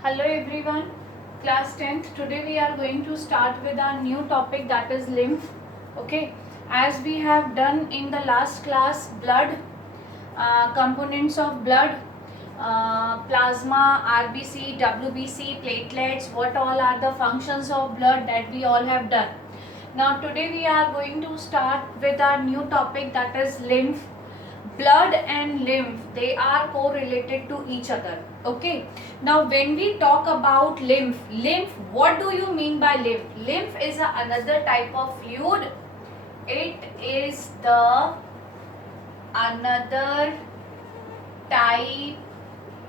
Hello everyone, class 10th. Today we are going to start with our new topic, that is lymph. Okay, as we have done in the last class, blood, components of blood, plasma, RBC, WBC, platelets, what all are the functions of blood, that we all have done. Now today we are going to start with our new topic, that is lymph. Blood and lymph, they are correlated to each other. Okay, now when we talk about lymph, what do you mean by lymph? Lymph is another type of fluid. It is the another type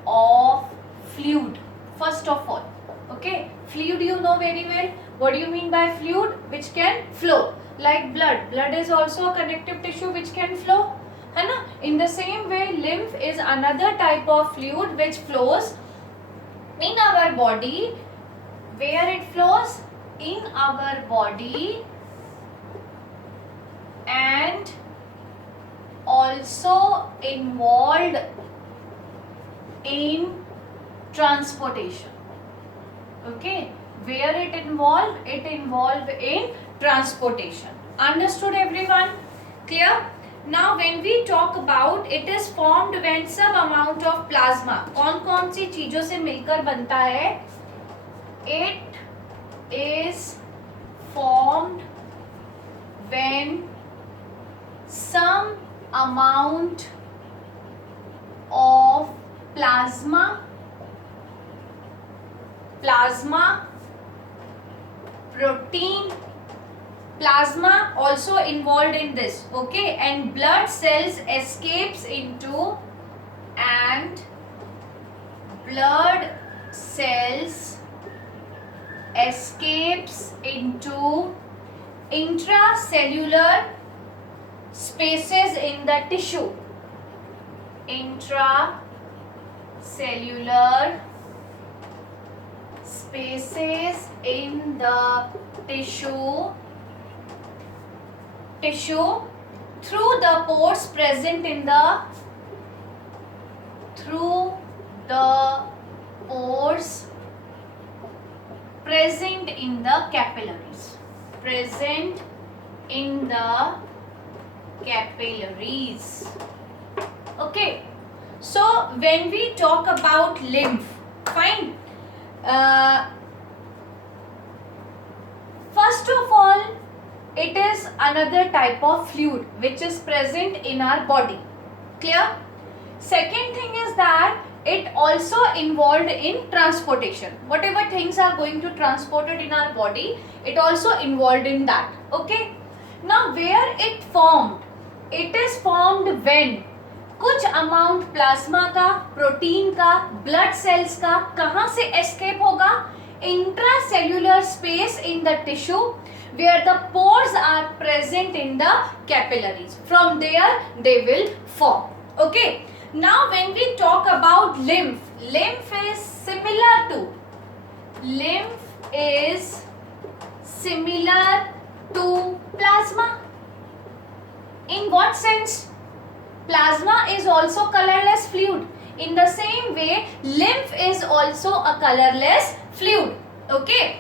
of fluid. First of all, okay, fluid you know very well. What do you mean by fluid? Which can flow, like blood is also a connective tissue which can flow, है ना. In the same way, lymph is another type of fluid which flows in our body. Where it flows? In our body, and also involved in transportation. Okay, where it involved? It involved in transportation. Understood everyone? Clear? Now when we talk about, it is formed when some amount of plasma, कौन कौन सी चीजों से मिलकर बनता है? It is formed when some amount of plasma, protein, plasma also involved in this, okay, and blood cells escapes into, and blood cells escapes into intracellular spaces in the tissue. Intracellular spaces in the tissue through the pores present in the capillaries. Okay, so when we talk about lymph, fine, first of all, it is another type of fluid which is present in our body. Clear? Second thing is that it also involved in transportation. Whatever things are going to transported in our body, it also involved in that. Okay, now where it formed? It is formed when कुछ amount plasma का, protein का, blood cells का कहां से escape होगा? Intracellular space in the tissue where the pores are present in the capillaries. From there they will form. Okay, now when we talk about lymph is similar to plasma. In what sense? Plasma is also colorless fluid. In the same way, lymph is also a colorless fluid. Okay,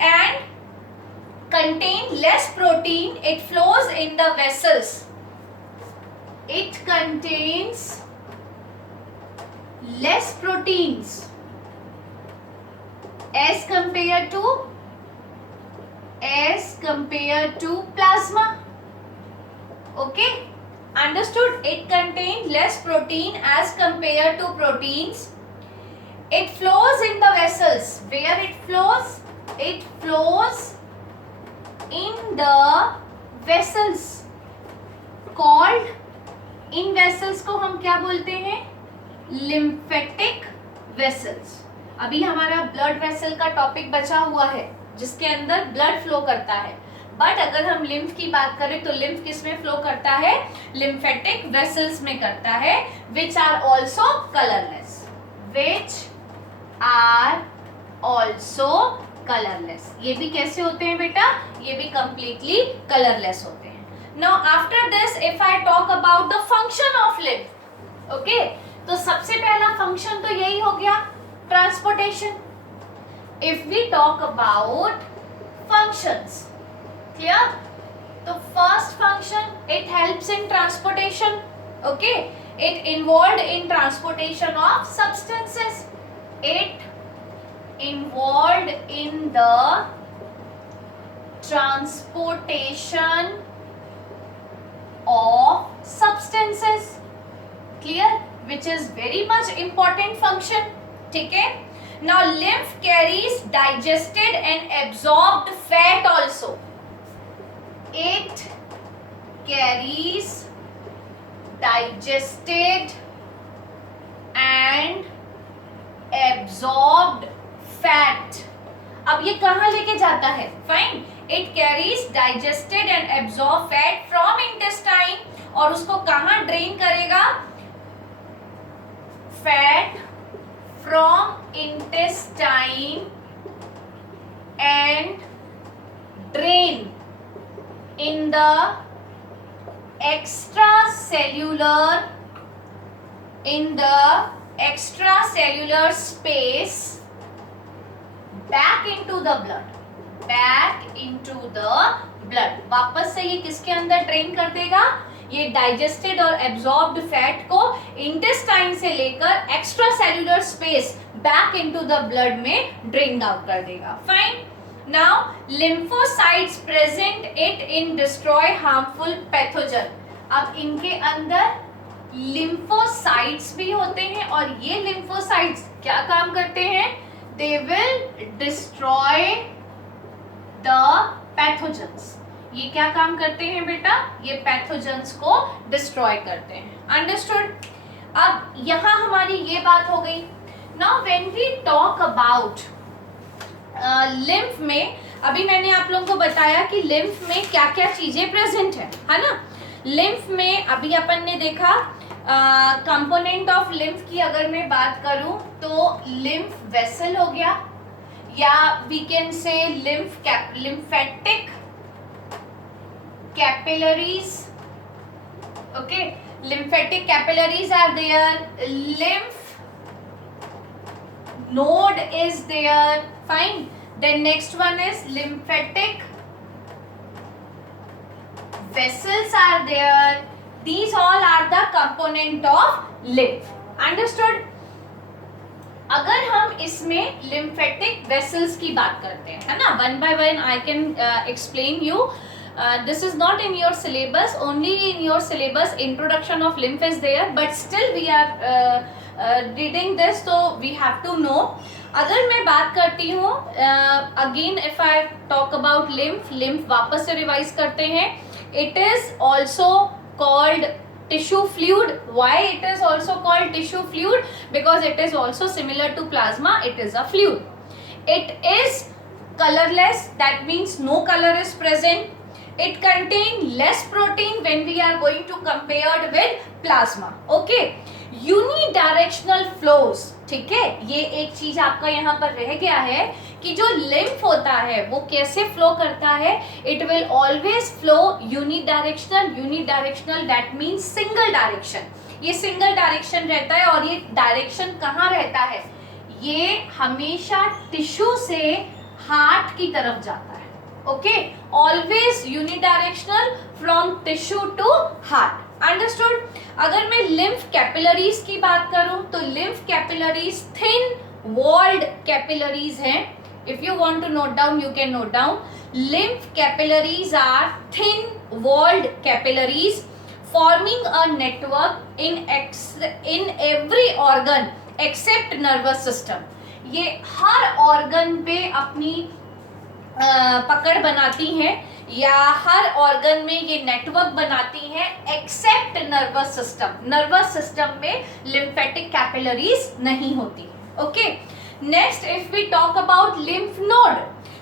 and contain less protein. It flows in the vessels. It contains less proteins as compared to plasma. Okay, understood? It contains less protein as compared to proteins. It flows in the vessels. Where it flows? It flows in the vessels called, in vessels को हम क्या बोलते हैं? lymphatic vessels. अभी हमारा blood vessel का topic बचा हुआ है जिसके अंदर ब्लड फ्लो करता है, बट अगर हम lymph की बात करें तो lymph किस में फ्लो करता है? lymphatic vessels में करता है, which are also colorless. ये भी कैसे होते हैं बेटा? ये भी completely colorless होते हैं. Now after this, if I talk about the function of lymph, okay, तो सबसे पहला फंक्शन तो यही हो गया, transportation. If we talk about functions, clear? So first function, it helps in transportation. Okay, it involved in transportation of substances. It involved in the transportation of substances. Clear? Which is very much important function. ठीक है? Now lymph carries digested and absorbed fat also. It carries digested and absorbed fat. अब ये कहाँ लेके जाता है? Fine. It carries digested and absorbed fat from intestine और उसको कहाँ ड्रेन करेगा? Fat from intestine and drain in the extracellular space back into the blood. वापस से ये किसके अंदर ड्रेन कर देगा? ये डाइजेस्टेड और एब्जॉर्ब्ड फैट को इंटेस्टाइन से लेकर extra cellular space back into the blood में ड्रेन आउट कर देगा. Fine. Now lymphocytes present it in destroy harmful pathogen. अब इनके अंदर लिम्फोसाइट्स भी होते हैं और ये लिम्फोसाइट्स क्या काम करते हैं? They will destroy the pathogens. ये क्या काम करते हैं बेटा? ये पैथोजन्स को डिस्ट्रॉय करते हैं. अंडरस्टूड? अब यहां हमारी ये बात हो गई. Now when we talk about lymph में, अभी मैंने आप लोगों को बताया कि लिम्फ में क्या क्या चीजें प्रेजेंट है ना? लिम्फ में अभी अपन ने देखा कंपोनेंट ऑफ लिम्फ की अगर मैं बात करूं तो लिम्फ वेसल हो गया, या we can say lymphatic capillaries. Okay, lymphatic capillaries are there, lymph node is there. Fine. Then next one is lymphatic vessels are there. These all are the component of lymph. Understood? अगर हम इसमें lymphatic vessels की बात करते हैं, है ना, one by one I can explain you. This is not in your syllabus. Only in your syllabus introduction of lymph is there, but still we are reading this, so we have to know. अगर मैं बात करती हूँ again if I talk about lymph वापस से revise करते हैं. It is also called tissue fluid. Why it is also called tissue fluid? Because it is also similar to plasma. It is a fluid. It is colorless. That means no color is present. It contain less protein when we are going to compare with plasma. Okay. Unidirectional flows. ठीक है, ये एक चीज आपका यहाँ पर रह गया है कि जो लिम्फ होता है वो कैसे फ्लो करता है. It will always flow unidirectional. That means single direction. ये सिंगल डायरेक्शन रहता है और ये डायरेक्शन कहाँ रहता है? ये हमेशा टिश्यू से हार्ट की तरफ जाता है. Okay, always unidirectional from tissue to heart. Understood? अगर मैं लिम्फ कैपिलरीज की बात करूं तो lymph capillaries thin walled capillaries हैं. If you want to note down you can note down. Lymph capillaries are thin walled capillaries forming a network in every organ except nervous system. ये हर organ पे अपनी पकड़ बनाती हैं या हर organ में ये नेटवर्क बनाती हैं except nervous system. Nervous system में लिम्फेटिक कैपिलरीज नहीं होती. Okay. Next if we talk about lymph node,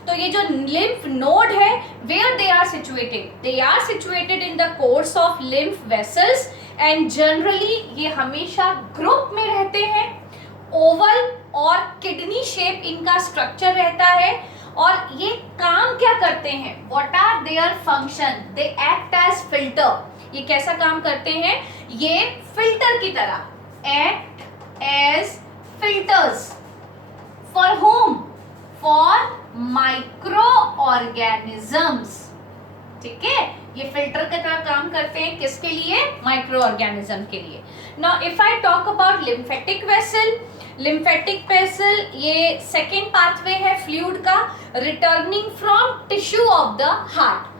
तो ये जो लिम्फ नोड है where they are situated? They are situated in the course of lymph vessels and generally ये हमेशा group में रहते हैं. ओवल और किडनी शेप इनका स्ट्रक्चर रहता है और ये काम क्या करते हैं? What are their function? They act as filter. ये कैसा काम करते हैं? ये फिल्टर की तरह act as filters. Microorganisms. ठीक है, ये फिल्टर की तरह काम करते हैं, किसके लिए? माइक्रो ऑर्गेनिज्म के लिए। Now if I talk about lymphatic vessel, lymphatic vessel ये सेकेंड पाथवे है फ्लूइड का, returning from tissue of the heart.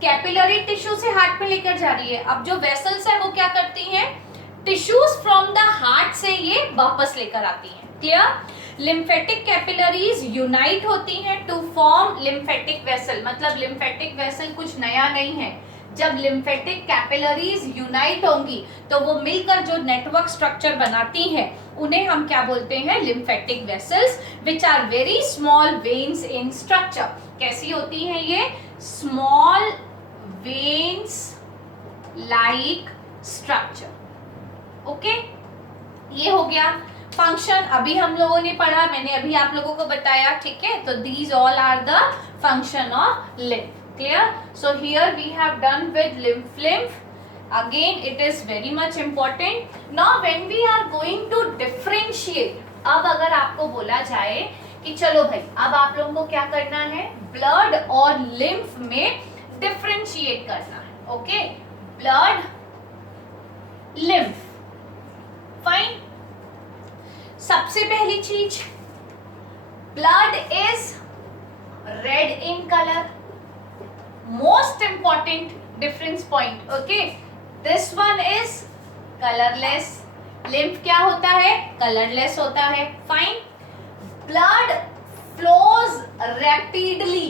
Capillary tissue से हार्ट में लेकर जा रही है। अब जो वेसल्स है वो क्या करती हैं? टिश्यूज फ्रॉम द हार्ट से ये वापस लेकर आती हैं। क्लियर? लिम्फेटिक कैपिलरीज यूनाइट होती हैं टू फॉर्म लिम्फेटिक वेसल। मतलब लिम्फेटिक वेसल कुछ नया नहीं है। जब लिम्फेटिक कैपिलरीज यूनाइट होंगी तो वो मिलकर जो नेटवर्क स्ट्रक्चर बनाती हैं उन्हें हम क्या बोलते हैं? Lymphatic vessels, which are very small veins in structure. कैसी होती हैं ये? Small veins like structure. Okay, ये हो गया फंक्शन। अभी हम लोगों ने पढ़ा, मैंने अभी आप लोगों को बताया। ठीक है, तो these all are the function of lymph. Clear? So here we have done with lymph. Again it is very much important. Now when we are going to differentiate, अब अगर आपको बोला जाए कि चलो भाई अब आप लोगों को क्या करना है? ब्लड और लिम्फ में डिफरेंशिएट करना है। Okay, blood, lymph. फाइन। सबसे पहली चीज, blood is red in colour, most important difference point. Okay, this one is colourless. Lymph क्या होता है? कलरलेस होता है। फाइन। ब्लड फ्लोज रैपिडली,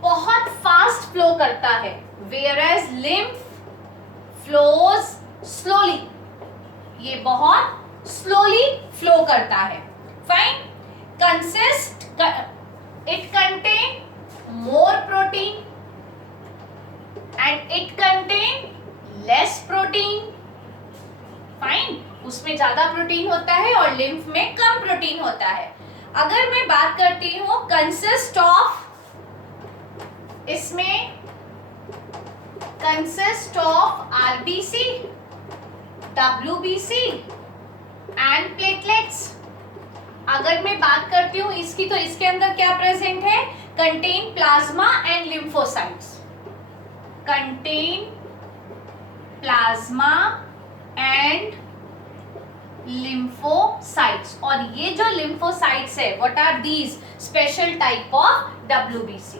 बहुत फास्ट फ्लो करता है, वेयरएज लिम्फ फ्लोज स्लोली, ये बहुत स्लोली फ्लो करता है। Fine. Consist, it contain more protein and it contain less protein. Fine, उसमें ज्यादा प्रोटीन होता है और लिम्फ में कम प्रोटीन होता है। अगर मैं बात करती हूं कंसिस्ट ऑफ, इसमें consist of RBC, WBC and platelets. अगर मैं बात करती हूं इसकी, तो इसके अंदर क्या प्रेजेंट है? Contain plasma and lymphocytes, contain plasma and lymphocytes. और ये जो लिम्फोसाइट्स है, what are these? Special type of WBC,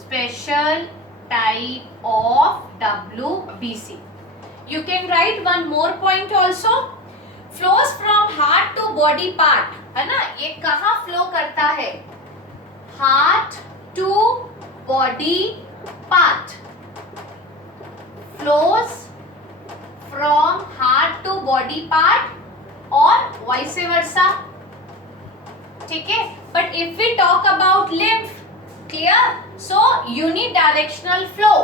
special type of WBC. You can write one more point also. Flows from heart to body part, है ना? ये कहाँ flow करता है? Heart to body part. Flows from heart to body part और vice versa. ठीक है? But if we talk about lymph, clear? So unidirectional flow,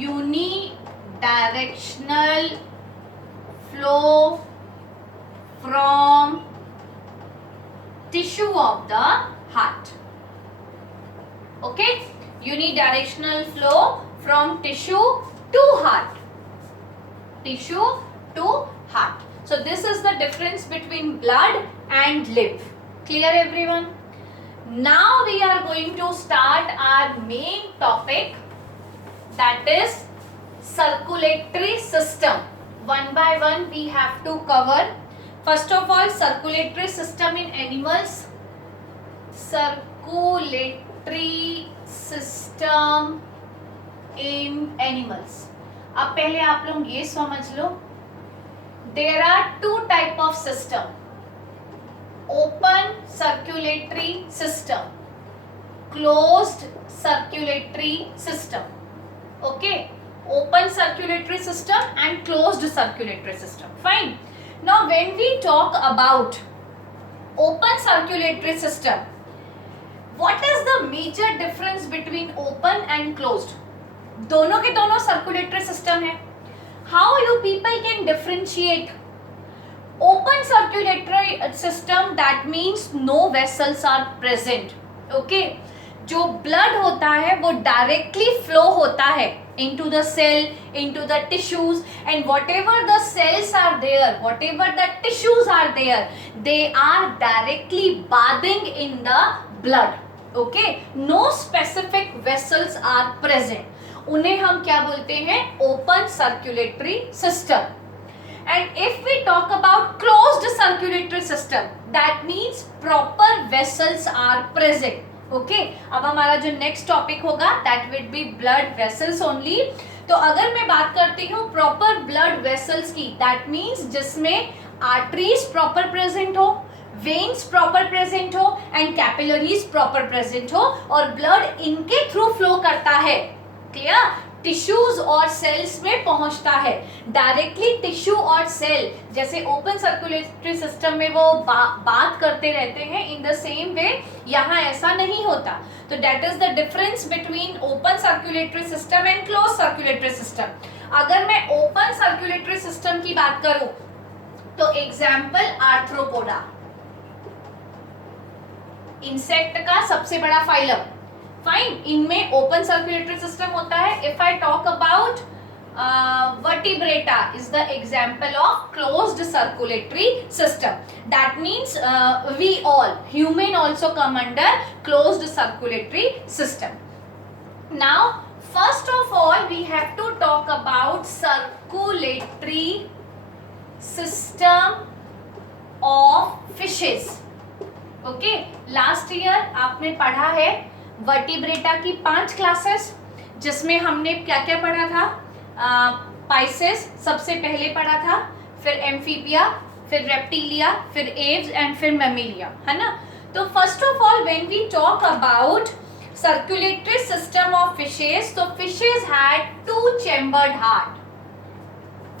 unidirectional flow from tissue of the heart. Okay, unidirectional flow from tissue to heart, tissue to heart. So this is the difference between blood and lymph. Clear everyone? Now we are going to start our main topic, that is circulatory system. One by one we have to cover. First of all, circulatory system in animals. Circulatory system in animals. अब पहले आप लोग ये समझ लो, there are two type of system. Open circulatory system, closed circulatory system. Okay, open circulatory system and closed circulatory system. Fine. Now when we talk about open circulatory system, what is the major difference between open and closed? दोनों के दोनों circulatory system है. How you people can differentiate? Open circulatory system, that means no vessels are present. Okay, जो blood होता है वो directly flow होता है into the cell, into the tissues, and whatever the cells are there, whatever the tissues are there, they are directly bathing in the blood. Okay, no specific vessels are present. उन्हें हम क्या बोलते हैं? Open circulatory system. And if we talk about closed circulatory system, that means proper vessels are present. Okay, अब हमारा जो next topic होगा that will be blood vessels only. तो अगर मैं बात करती हूँ proper blood vessels की, that means जिसमें arteries proper present हो, veins proper present हो and capillaries proper present हो और blood इनके through flow करता है. Clear? टिश्यूज और सेल्स में पहुंचता है डायरेक्टली. टिश्यू और सेल जैसे ओपन सर्कुलेटरी सिस्टम में वो बात करते रहते हैं, इन द सेम वे यहाँ ऐसा नहीं होता. तो that is the difference between open circulatory system and close circulatory system. अगर मैं ओपन सर्कुलेटरी सिस्टम की बात करूं तो एग्जाम्पल आर्थ्रोपोडा, इंसेक्ट का सबसे बड़ा फाइलम. फाइन, इनमें ओपन सर्कुलेटरी सिस्टम होता है. If I talk about vertebrata is the example of closed circulatory system. That means we all human also come under closed circulatory system. Now first of all we have to talk about circulatory system of fishes. Okay, last year आपने पढ़ा है vertebrata की 5 classes, जिसमें हमने क्या क्या पढ़ा था? पाइसेस सबसे पहले पढ़ा था, फिर एम्फीबिया, फिर रेप्टिलिया, फिर एव्स एंड फिर मैमिलिया, है ना. तो first of all when we talk about circulatory system of fishes, तो fishes had 2 chambered heart.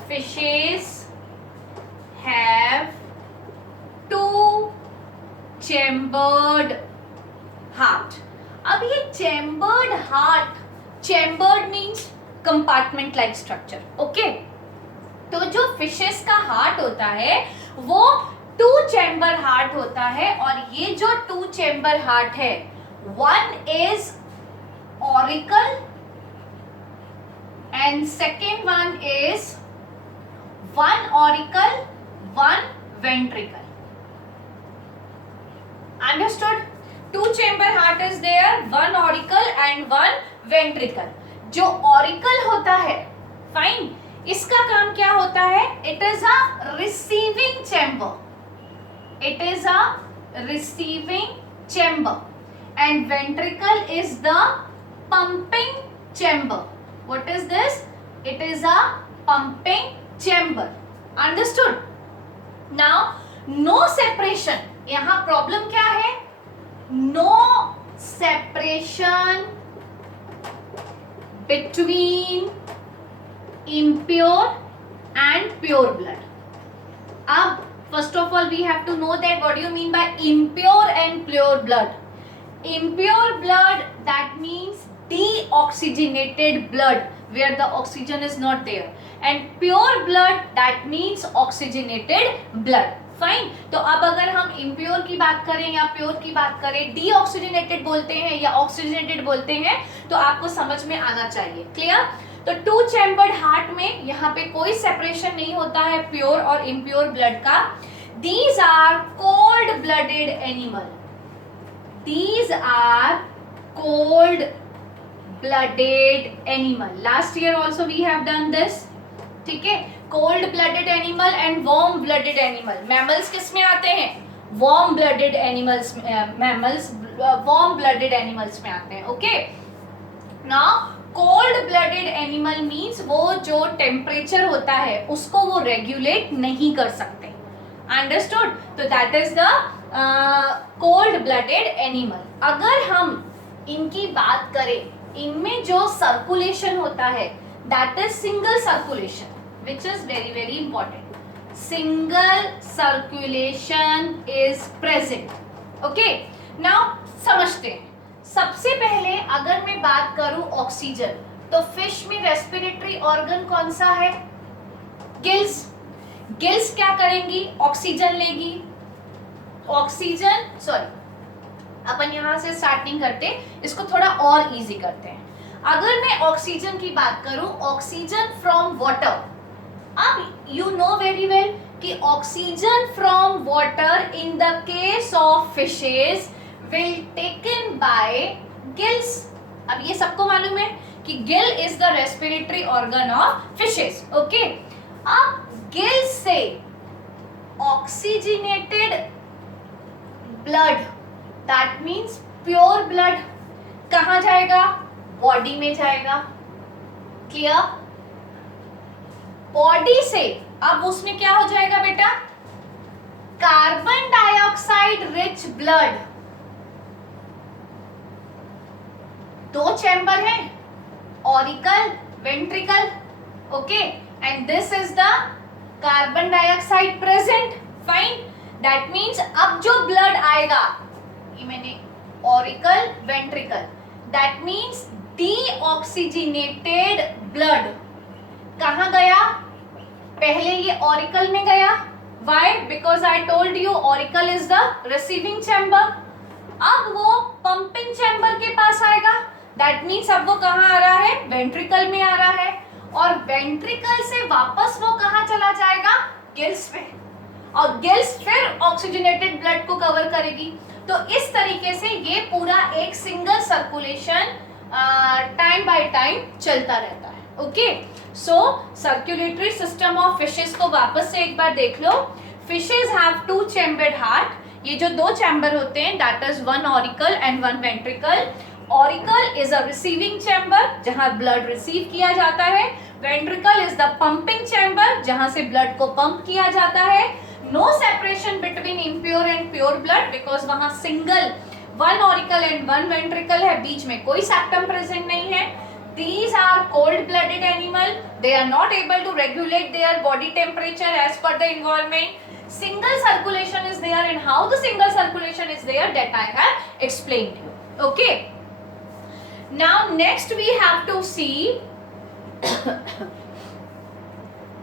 Fishes have 2 chambered heart. अब ये chambered heart, chambered means compartment like structure. Okay, तो जो फिशेस का हार्ट होता है वो 2 चैम्बर हार्ट होता है. और ये जो 2 चैम्बर हार्ट है, one is auricle and second one is one auricle, one ventricle. Understood? 2 chamber heart is there, one auricle and one ventricle. जो auricle होता है, fine, इसका काम क्या होता है? It is a receiving chamber. It is a receiving chamber. And ventricle is the pumping chamber. What is this? It is a pumping chamber. Understood? Now, no separation. यहाँ problem क्या है? No separation between impure and pure blood. अब first of all we have to know that what do you mean by impure and pure blood. Impure blood, that means deoxygenated blood where the oxygen is not there, and pure blood, that means oxygenated blood. Fine. तो अब अगर हम impure की बात करें या pure की बात करें, डीऑक्सीजनेटेड बोलते हैं या ऑक्सीजनेटेड बोलते हैं, तो आपको समझ में आना चाहिए. क्लियर? तो 2 चैम्बर्ड हार्ट में यहाँ पे कोई सेपरेशन नहीं होता है प्योर और इम्प्योर ब्लड का. These are cold blooded animal. These are cold blooded animal. Last year also we have done this. ठीक है, cold blooded animal and warm blooded animal. Mammals किस में आते हैं? Warm blooded animals. Mammals warm blooded animals में आते हैं. Okay, now cold blooded animal means वो जो टेम्परेचर होता है उसको वो रेगुलेट नहीं कर सकते. अंडरस्टूड? तो that is the cold blooded animal. अगर हम इनकी बात करें, इनमें जो सर्कुलेशन होता है that is single circulation, which is very very important. Single circulation is present. Okay, now समझते हैं. सबसे पहले अगर मैं बात करूं ऑक्सीजन, तो फिश में रेस्पिरेटरी ऑर्गन कौन सा है? गिल्स. गिल्स क्या करेंगी? ऑक्सीजन लेगी. ऑक्सीजन, सॉरी, अपन यहां से स्टार्ट नहीं करते, इसको थोड़ा और इजी करते हैं. अगर मैं ऑक्सीजन की बात करूं, ऑक्सीजन फ्रॉम वाटर, अब यू नो वेरी वेल कि oxygen from water in the case of fishes will taken by gills. अब ये सबको मालूम है कि Gill is the respiratory organ of fishes. Okay, अब गिल से oxygenated blood, that means pure blood, कहां जाएगा? बॉडी में जाएगा। क्लियर? बॉडी से अब उसमें क्या हो जाएगा बेटा? Carbon dioxide rich blood. दो चैम्बर है, auricle, ventricle. Okay, and this is the carbon dioxide present. Fine, that means अब जो ब्लड आएगा, ये मैंने auricle, ventricle, that means deoxygenated blood कहां गया? पहले ये ऑरिकल में गया। Why? Because I told you auricle is the receiving chamber. अब वो पंपिंग चैम्बर के पास आएगा, दैट मीन्स अब वो कहां आ रहा है? वेंट्रिकल में आ रहा है, और वेंट्रिकल से वापस वो कहां चला जाएगा? गिल्स में, और गिल्स फिर ऑक्सीजनेटेड ब्लड को कवर करेगी। तो इस तरीके से ये पूरा एक single circulation time by time चलता रहता है। Okay, so circulatory system of fishes को वापस से एक बार देख लो। Fishes have two chambered heart. ये जो दो चैम्बर होते हैं, that is one auricle and one ventricle. Auricle is a receiving chamber जहां ब्लड रिसीव किया जाता है। Ventricle is the pumping chamber जहां से ब्लड को पंप किया जाता है। No separation between impure and pure blood, because वहां single one auricle and one ventricle है, बीच में कोई सेप्टम प्रेजेंट नहीं है। These are cold-blooded animal. They are not able to regulate their body temperature as per the environment. Single circulation is there, and how the single circulation is there, that I have explained to you. Okay. Now next we have to see